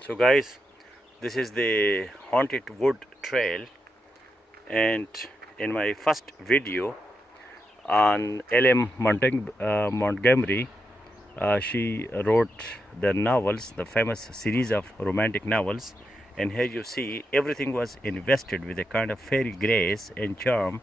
So guys, this is the haunted wood trail, and in my first video on L.M. Montgomery, she wrote the novels, the famous series of romantic novels, and here you see everything was invested with a kind of fairy grace and charm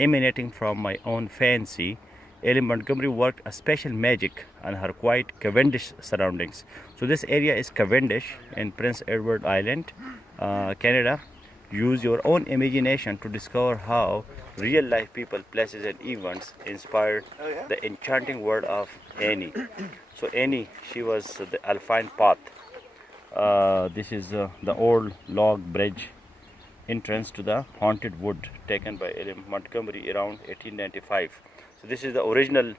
emanating from my own fancy. Ellen Montgomery worked a special magic on her quiet Cavendish surroundings. So this area is Cavendish in Prince Edward Island, Canada. Use your own imagination to discover how real life people, places and events inspired the enchanting world of Annie. So Annie, she was the Alpine path. This is the old log bridge entrance to the haunted wood taken by L.M. Montgomery around 1895. So this is the original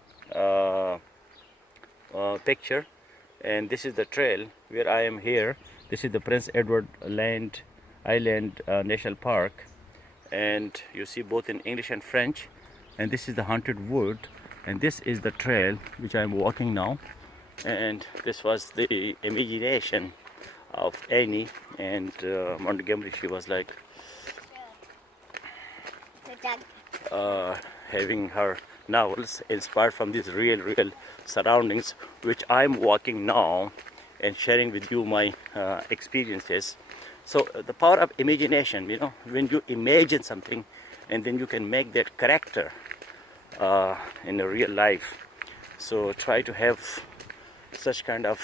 picture, and this is the trail where I am here. This is the Prince Edward Island National Park, and you see both in English and French. And this is the haunted wood, and this is the trail which I am walking now. And this was the imagination of Annie, and Montgomery, she was like having her novels inspired from these real surroundings, which I'm walking now and sharing with you my experiences. So the power of imagination, you know, when you imagine something and then you can make that character in a real life. So try to have such kind of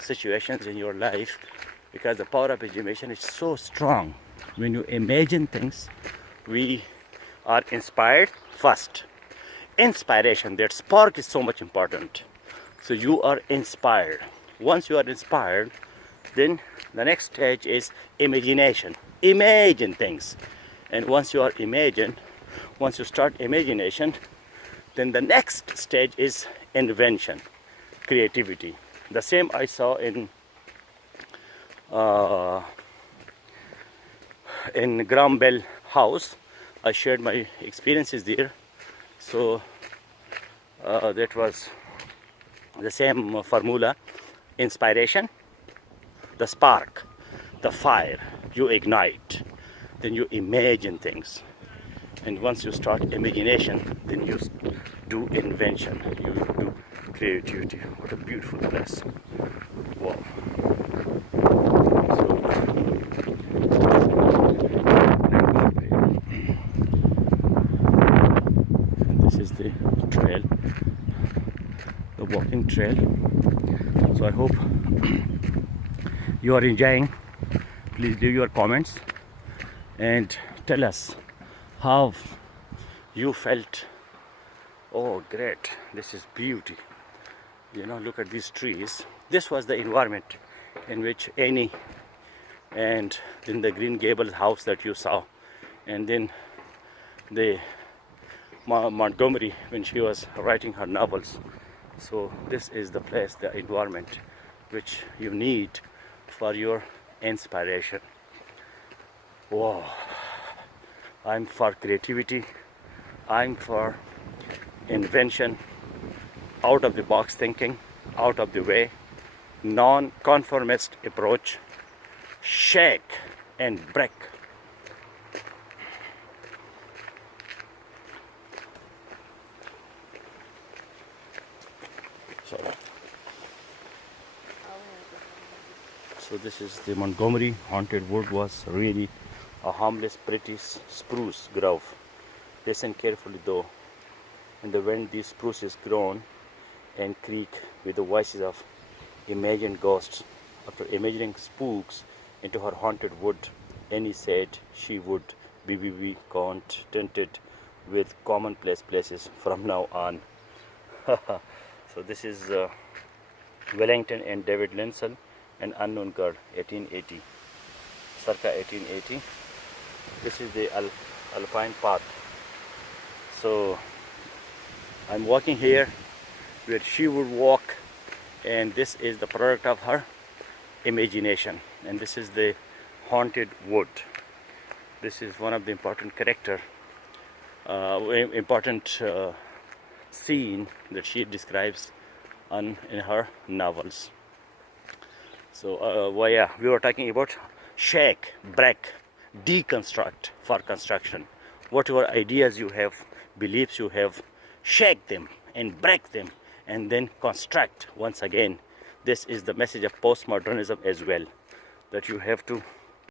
situations in your life, because the power of imagination is so strong. When you imagine things, we are inspired first. Inspiration, that spark is so much important. So you are inspired. Once you are inspired, then the next stage is imagination. Imagine things. And once you start imagination, then the next stage is invention, creativity. The same I saw in Graham Bell house. I shared my experiences there. So that was the same formula: inspiration, the spark, the fire, you ignite, then you imagine things, and once you start imagination, then you do invention, you do creativity. What a beautiful place. Wow. This is the trail, the walking trail. So I hope you are enjoying. Please leave your comments and tell us how you felt. Oh great, this is beauty. You know, look at these trees. This was the environment in which Annie, and then the Green Gables house that you saw, and then the Montgomery when she was writing her novels. So this is the place, the environment which you need for your inspiration. Wow, I'm for creativity, I'm for invention, out of the box thinking, out of the way, non-conformist approach, shake and break. So this is the Montgomery haunted wood. Was really a harmless British spruce grove. Listen carefully though. In the wind these spruces groan and creak with the voices of imagined ghosts. After imagining spooks into her haunted wood, Annie said she would be contented with commonplace places from now on. So this is Wellington and David Linsell, An Unknown Girl, 1880, circa 1880. This is the Alpine path. So I'm walking here where she would walk, and this is the product of her imagination, and this is the haunted wood. This is one of the important character, important scene that she describes in her novels. So yeah, we were talking about shake, break, deconstruct for construction. Whatever ideas you have, beliefs you have, shake them and break them and then construct once again. This is the message of postmodernism as well, that you have to